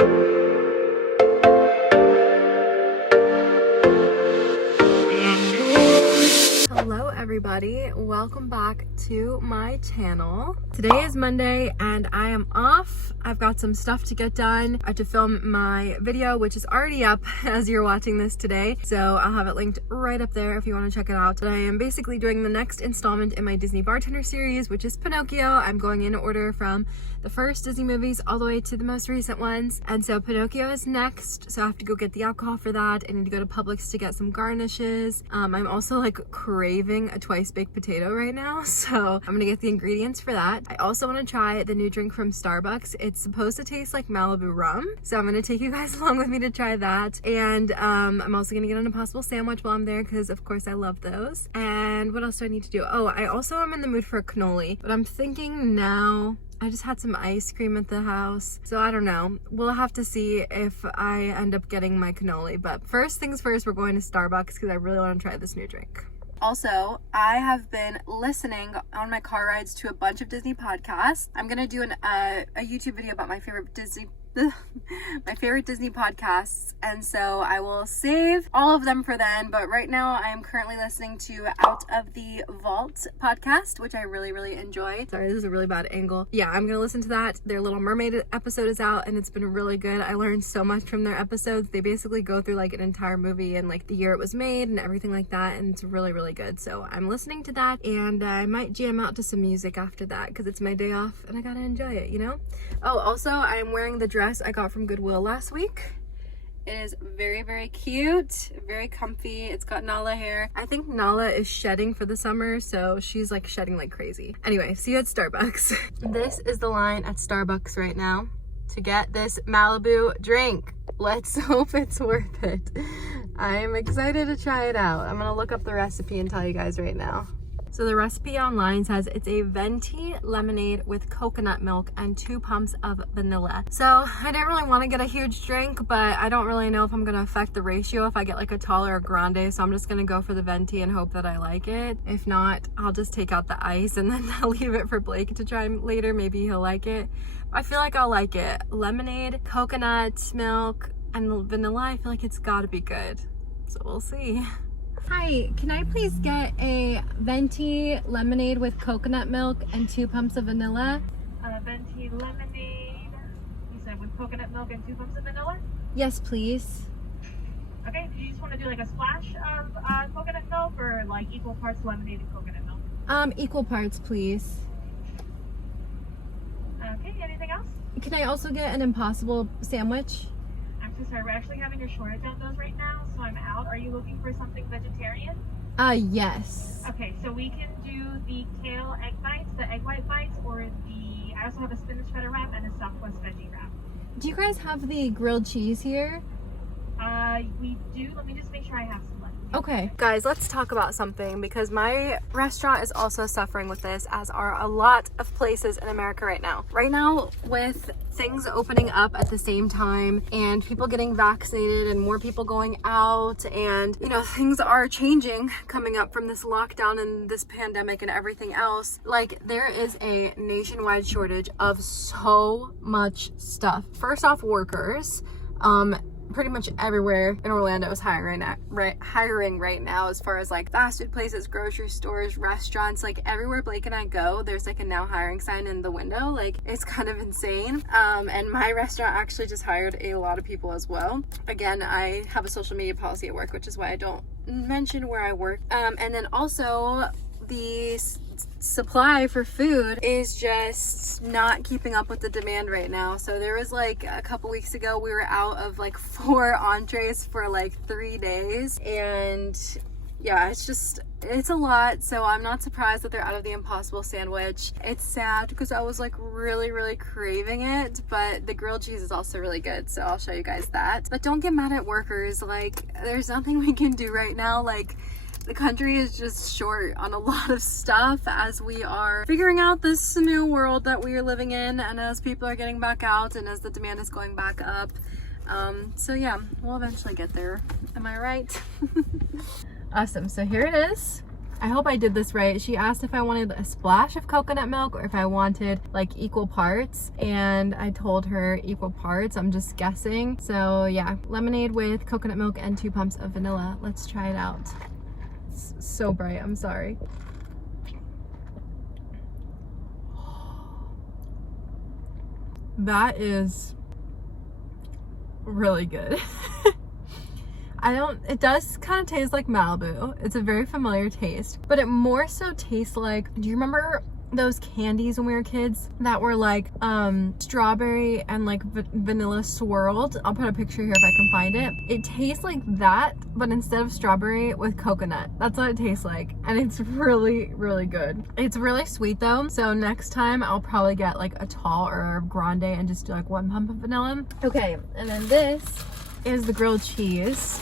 Hello everybody, welcome back to my channel. Today is Monday and I am off. I've got some stuff to get done. I have to film my video, which is already up as you're watching this today. So I'll have it linked right up there if you want to check it out. I am basically doing the next installment in my Disney Bartender series, which is Pinocchio. I'm going in order from the first Disney movies all the way to the most recent ones. And so Pinocchio is next. So I have to go get the alcohol for that. I need to go to Publix to get some garnishes. I'm also like craving a twice baked potato right now. So I'm gonna get the ingredients for that. I also want to try the new drink from Starbucks. It's supposed to taste like Malibu rum. So I'm gonna take you guys along with me to try that. And I'm also gonna get an Impossible sandwich while I'm there because of course I love those. And what else do I need to do? Oh, I also am in the mood for a cannoli, but I'm thinking now I just had some ice cream at the house, so I don't know. We'll have to see if I end up getting my cannoli. But first things first, we're going to Starbucks because I really want to try this new drink. Also, I have been listening on my car rides to a bunch of Disney podcasts. I'm gonna do a YouTube video about my favorite Disney podcasts, and so I will save all of them for then. But right now I am currently listening to Out of the Vault podcast, which I really enjoy. Sorry, this is a really bad angle. Yeah, I'm gonna listen to that. Their Little Mermaid episode is out and it's been really good. I learned so much from their episodes. They basically go through like an entire movie and like the year it was made and everything like that, and it's really good. So I'm listening to that, and I might jam out to some music after that because it's my day off and I gotta enjoy it, you know? Oh, also I'm wearing the dress I got from Goodwill last week. It is very cute, very comfy. It's got Nala hair. I think Nala is shedding for the summer, so she's like shedding like crazy. Anyway, see you at Starbucks. This is the line at Starbucks right now to get this Malibu drink. Let's hope it's worth it. I'm excited to try it out. I'm gonna look up the recipe and tell you guys right now. So the recipe online says it's a venti lemonade with coconut milk and 2 pumps of vanilla. So I didn't really want to get a huge drink, but I don't really know if I'm going to affect the ratio if I get like a tall or a grande. So I'm just going to go for the venti and hope that I like it. If not, I'll just take out the ice and then I'll leave it for Blake to try later. Maybe he'll like it. I feel like I'll like it. Lemonade, coconut milk, and vanilla. I feel like it's got to be good. So we'll see. Hi, can I please get a venti lemonade with coconut milk and 2 pumps of vanilla? Venti lemonade, you said with coconut milk and 2 pumps of vanilla? Yes, please. Okay, do you just want to do like a splash of coconut milk or like equal parts lemonade and coconut milk? Equal parts, please. Okay, anything else? Can I also get an Impossible sandwich? I'm so sorry, we're actually having a shortage on those right now, so I'm out. Are you looking for something vegetarian? Yes. Okay, so we can do the kale egg bites, the egg white bites, or I also have a spinach feta wrap and a Southwest veggie wrap. Do you guys have the grilled cheese here? We do. Let me just make sure I have some left. Okay. Guys, let's talk about something because my restaurant is also suffering with this, as are a lot of places in America right now. Right now, with things opening up at the same time and people getting vaccinated and more people going out, and you know, things are changing coming up from this lockdown and this pandemic and everything else. Like, there is a nationwide shortage of so much stuff. First off, workers. Pretty much everywhere in Orlando is hiring right now, as far as like fast food places, grocery stores, restaurants. Like everywhere Blake and I go, there's like a now hiring sign in the window. Like, it's kind of insane. And my restaurant actually just hired a lot of people as well. Again, I have a social media policy at work, which is why I don't mention where I work. And then also the supply for food is just not keeping up with the demand right now. So there was like a couple weeks ago, we were out of like 4 entrees for like 3 days, and yeah, it's a lot. So I'm not surprised that they're out of the Impossible sandwich. It's sad because I was like really craving it, but the grilled cheese is also really good, so I'll show you guys that. But don't get mad at workers. Like, there's nothing we can do right now. Like, the country is just short on a lot of stuff as we are figuring out this new world that we are living in, and as people are getting back out and as the demand is going back up. So yeah, we'll eventually get there. Am I right? Awesome. So here it is. I hope I did this right. She asked if I wanted a splash of coconut milk or if I wanted like equal parts, and I told her equal parts. I'm just guessing. So yeah, lemonade with coconut milk and 2 pumps of vanilla. Let's try it out. It's so bright, I'm sorry. That is really good. It does kind of taste like Malibu. It's a very familiar taste, but it more so tastes like, do you remember those candies when we were kids that were like strawberry and like vanilla swirled? I'll put a picture here if I can find it. It tastes like that, but instead of strawberry, with coconut. That's what it tastes like, and it's really, really good. It's really sweet though, so next time I'll probably get like a tall or a grande and just do like 1 pump of vanilla. Okay, and then this is the grilled cheese.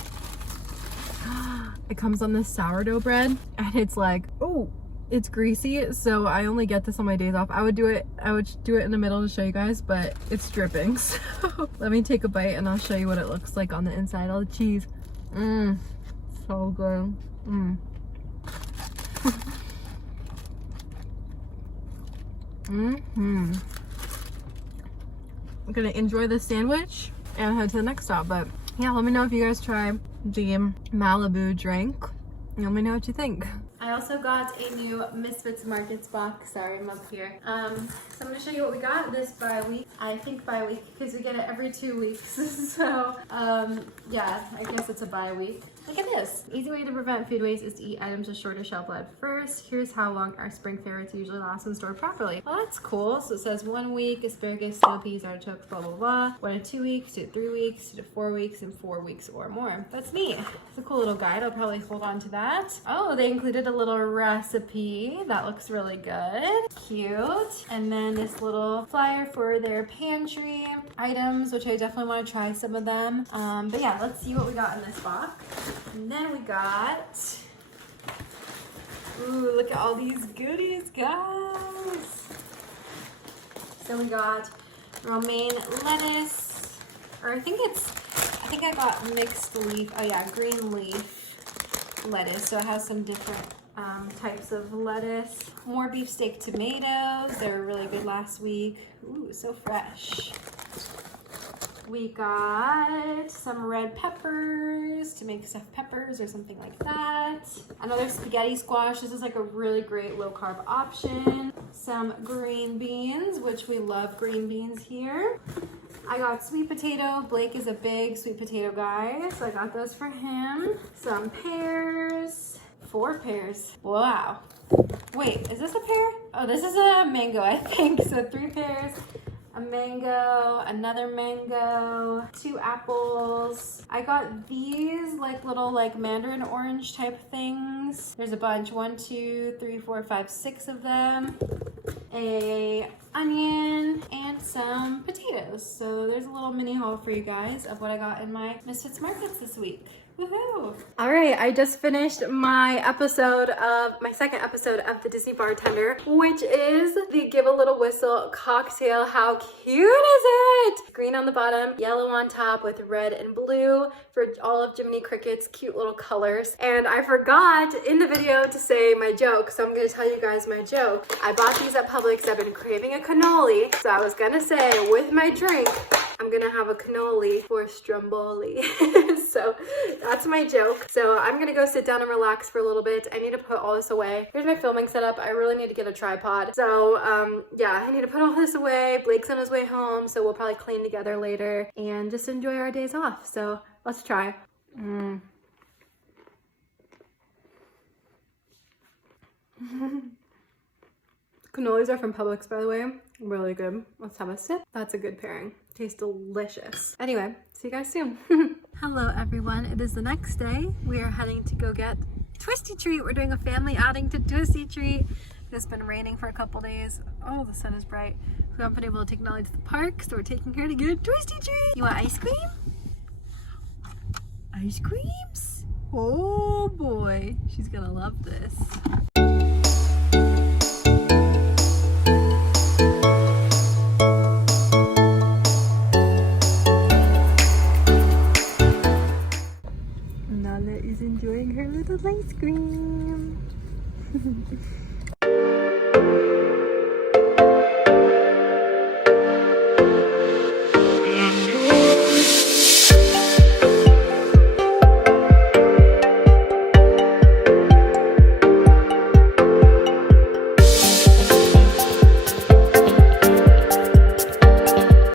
It comes on this sourdough bread, and it's like, oh, it's greasy, so I only get this on my days off. I would do it in the middle to show you guys, but it's dripping. So let me take a bite and I'll show you what it looks like on the inside. All the cheese. So good. I'm gonna enjoy this sandwich and head to the next stop. But yeah, let me know if you guys try the Malibu drink. Let me know what you think. I also got a new Misfits Market box. Sorry, I'm up here. So I'm gonna show you what we got this bi-week. I think bi-week because we get it every 2 weeks. So yeah, I guess it's a bi-week. Look at this. Easy way to prevent food waste is to eat items with shorter shelf life first. Here's how long our spring favorites usually last when stored properly. Well, that's cool. So it says 1 week, asparagus, snow peas, artichokes, blah, blah, blah. 1 to 2 weeks, 2 to 3 weeks, 2 to 4 weeks, and 4 weeks or more. That's neat. It's a cool little guide. I'll probably hold on to that. Oh, they included a little recipe. That looks really good. Cute. And then this little flyer for their pantry items, which I definitely want to try some of them. But yeah, let's see what we got in this box. And then we got, ooh, look at all these goodies, guys. So we got romaine lettuce, or I think I got mixed leaf, oh yeah, green leaf lettuce. So it has some different types of lettuce. More beefsteak tomatoes. They were really good last week. Ooh, so fresh. We got some red peppers to make stuffed peppers or something like that. Another spaghetti squash. This is like a really great low carb option. Some green beans, which we love green beans here. I got sweet potato. Blake is a big sweet potato guy, so I got those for him. Some pears. 4 pears. Wow. Wait, is this a pear? Oh, this is a mango, I think. So 3 pears. A mango, another mango, 2 apples. I got these like little like mandarin orange type things. There's a bunch, 1, 2, 3, 4, 5, 6 of them. A onion and some potatoes. So there's a little mini haul for you guys of what I got in my Misfits Markets this week. Woohoo! All right, I just finished my second episode of the Disney Bartender, which is the Give a Little Whistle cocktail. How cute is it? Green on the bottom, yellow on top with red and blue for all of Jiminy Cricket's cute little colors. And I forgot in the video to say my joke, so I'm gonna tell you guys my joke. I bought these at Publix. I've been craving a cannoli, so I was gonna say with my drink, I'm gonna have a cannoli for Stromboli. So that's my joke. So I'm gonna go sit down and relax for a little bit. I need to put all this away. Here's my filming setup. I really need to get a tripod. So yeah, I need to put all this away. Blake's on his way home, so we'll probably clean together later and just enjoy our days off. So let's try. Cannolis are from Publix, by the way. Really good. Let's have a sip. That's a good pairing. Tastes delicious. Anyway, see you guys soon. Hello everyone. It is the next day. We are heading to go get Twistee Treat. We're doing a family outing to Twistee Treat. It's been raining for a couple days. Oh, the sun is bright. We haven't been able to take Nolly to the park, so we're taking her to get Twistee Treat. You want ice cream? Ice creams? Oh boy, she's gonna love this. Nala is enjoying her little ice cream.